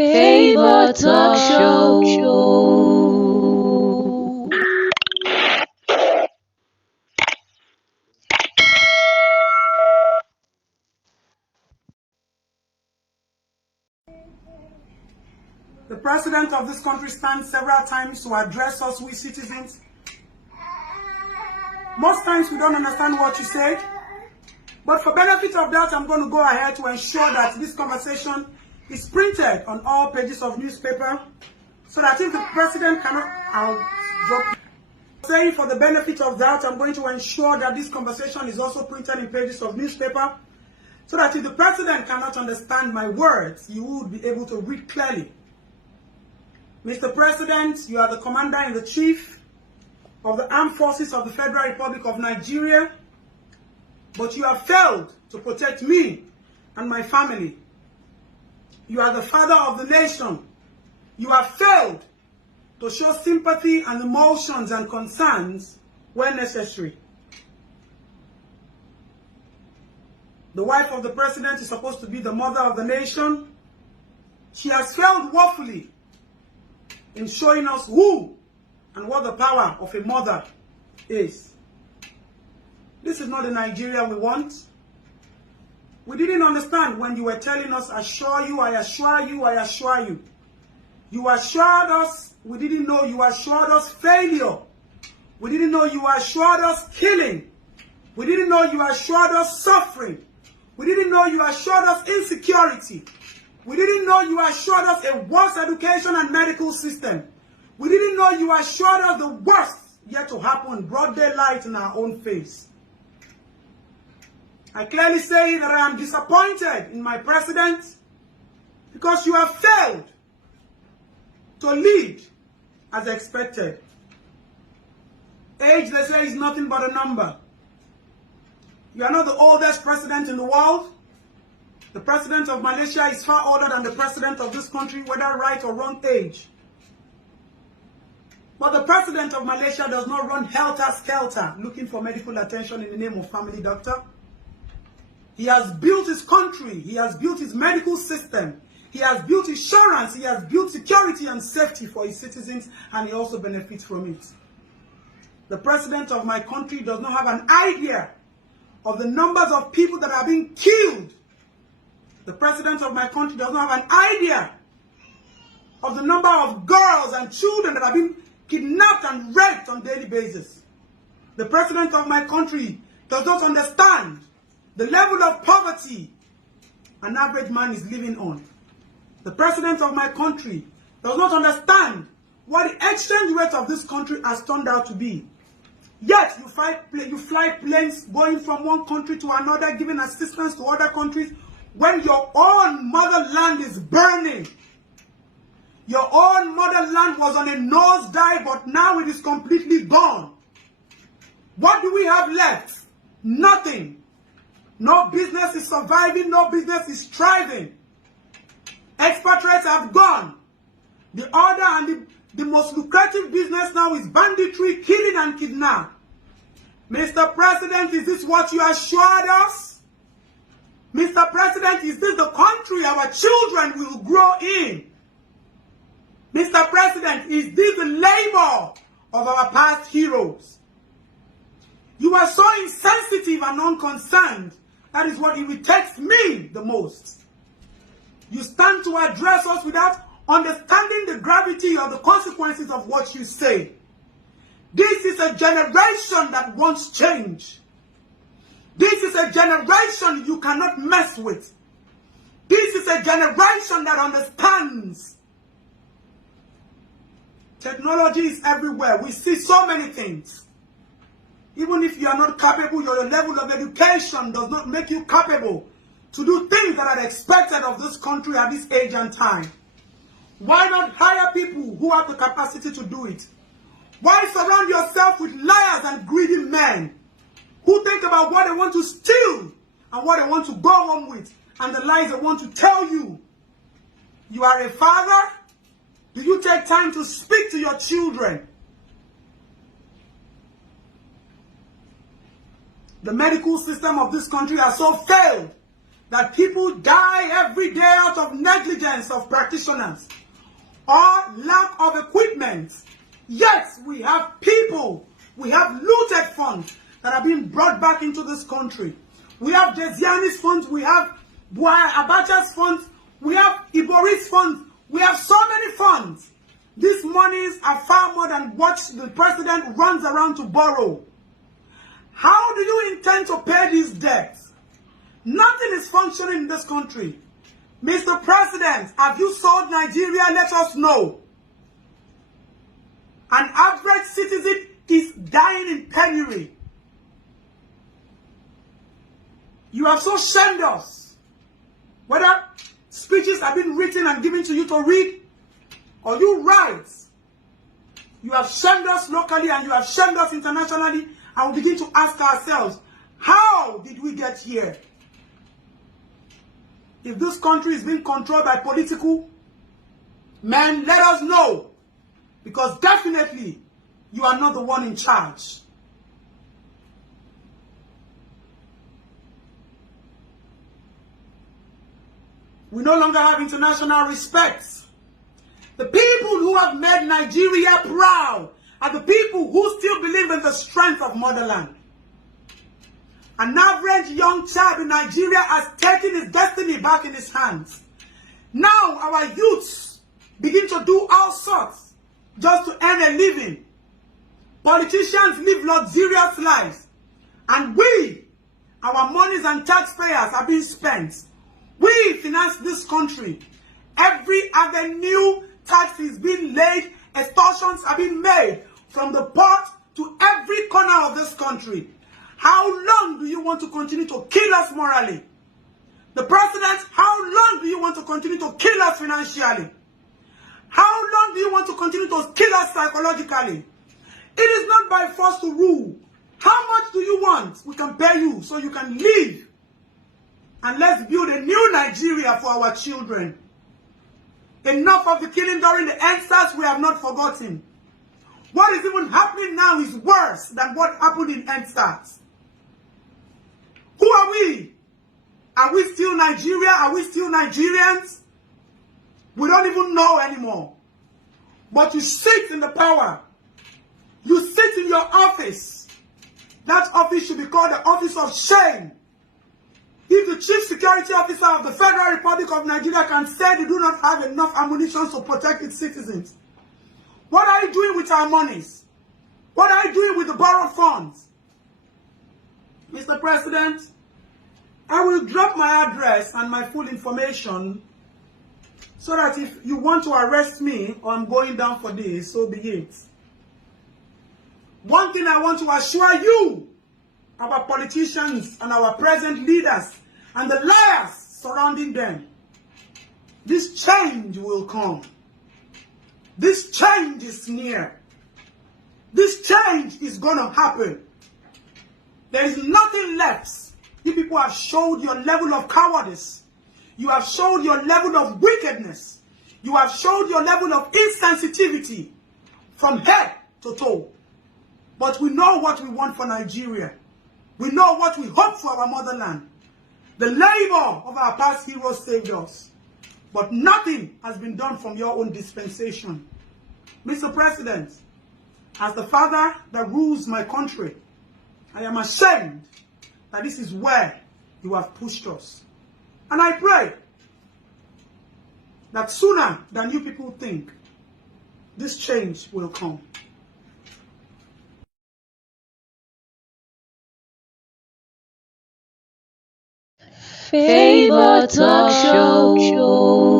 Favour Talk Show. The president of this country stands several times to address us, we citizens. Most times we don't understand what you say, but for benefit of that, I'm going to go ahead to ensure that this conversation is printed on all pages of newspaper, so that if the president cannot, I'll drop. Saying for the benefit of that, I'm going to ensure that this conversation is also printed in pages of newspaper, so that if the president cannot understand my words, you would be able to read clearly. Mr. President, you are the Commander-in-Chief of the Armed Forces of the Federal Republic of Nigeria, but you have failed to protect me and my family. You are the father of the nation. You have failed to show sympathy and emotions and concerns where necessary. The wife of the president is supposed to be the mother of the nation. She has failed woefully in showing us who and what the power of a mother is. This is not the Nigeria we want. We didn't understand when you were telling us, assure you, I assure you, I assure you. You assured us, we didn't know you assured us failure. We didn't know you assured us killing. We didn't know you assured us suffering. We didn't know you assured us insecurity. We didn't know you assured us a worse education and medical system. We didn't know you assured us the worst yet to happen, broad daylight in our own face. I clearly say that I am disappointed in my president because you have failed to lead as expected. Age, they say, is nothing but a number. You are not the oldest president in the world. The president of Malaysia is far older than the president of this country, whether right or wrong age. But the president of Malaysia does not run helter-skelter looking for medical attention in the name of family doctor. He has built his country. He has built his medical system. He has built insurance. He has built security and safety for his citizens, and he also benefits from it. The president of my country does not have an idea of the numbers of people that are being killed. The president of my country does not have an idea of the number of girls and children that are being kidnapped and raped on a daily basis. The president of my country does not understand the level of poverty an average man is living on. The president of my country does not understand what the exchange rate of this country has turned out to be. Yet you fly planes going from one country to another, giving assistance to other countries, when your own motherland is burning. Your own motherland was on a nosedive, but now it is completely gone. What do we have left? Nothing. No business is surviving, no business is thriving. Expatriates have gone. The other and the most lucrative business now is banditry, killing and kidnap. Mr. President, is this what you assured us? Mr. President, is this the country our children will grow in? Mr. President, is this the labor of our past heroes? You are so insensitive and unconcerned. That is what irritates me the most. You stand to address us without understanding the gravity or the consequences of what you say. This is a generation that wants change. This is a generation you cannot mess with. This is a generation that understands. Technology is everywhere. We see so many things. Even if you are not capable, your level of education does not make you capable to do things that are expected of this country at this age and time. Why not hire people who have the capacity to do it? Why surround yourself with liars and greedy men who think about what they want to steal and what they want to go home with and the lies they want to tell you? You are a father. Do you take time to speak to your children? The medical system of this country has so failed that people die every day out of negligence of practitioners or lack of equipment. Yet we have people, we have looted funds that are being brought back into this country. We have Desiani's funds, we have Buhari Abacha's funds, we have Ibori's funds, we have so many funds. These monies are far more than what the president runs around to borrow. How do you intend to pay these debts? Nothing is functioning in this country. Mr. President, have you sold Nigeria? Let us know. An average citizen is dying in penury. You have so shamed us. Whether speeches have been written and given to you to read, or you write, you have shamed us locally and you have shamed us internationally, and we begin to ask ourselves, how did we get here? If this country is being controlled by political men, let us know. Because definitely, you are not the one in charge. We no longer have international respect. The people who have made Nigeria proud are the people who still believe in the strength of motherland. An average young child in Nigeria has taken his destiny back in his hands. Now our youths begin to do all sorts just to earn a living. Politicians live luxurious lives. And we, our monies and taxpayers are being spent. We finance this country. Every avenue tax is being laid, extortions are being made from the port to every corner of this country. How long do you want to continue to kill us morally? The president, how long do you want to continue to kill us financially? How long do you want to continue to kill us psychologically? It is not by force to rule. How much do you want? We can pay you so you can live. And let's build a new Nigeria for our children. Enough of the killing during the EndSARS we have not forgotten. What is even happening now is worse than what happened in EndSARS. Who are we? Are we still Nigeria? Are we still Nigerians? We don't even know anymore. But you sit in the power. You sit in your office. That office should be called the office of shame. If the chief security officer of the Federal Republic of Nigeria can say they do not have enough ammunition to protect its citizens, what are you doing with our monies? What are you doing with the borrowed funds? Mr. President, I will drop my address and my full information so that if you want to arrest me or I'm going down for this, so be it. One thing I want to assure you, our politicians and our present leaders and the liars surrounding them, this change will come. This change is near. This change is going to happen. There is nothing left. You people have showed your level of cowardice. You have showed your level of wickedness. You have showed your level of insensitivity from head to toe. But we know what we want for Nigeria. We know what we hope for our motherland. The labor of our past heroes saved us. But nothing has been done from your own dispensation. Mr. President, as the father that rules my country, I am ashamed that this is where you have pushed us. And I pray that sooner than you people think, this change will come. Favour Talk Show.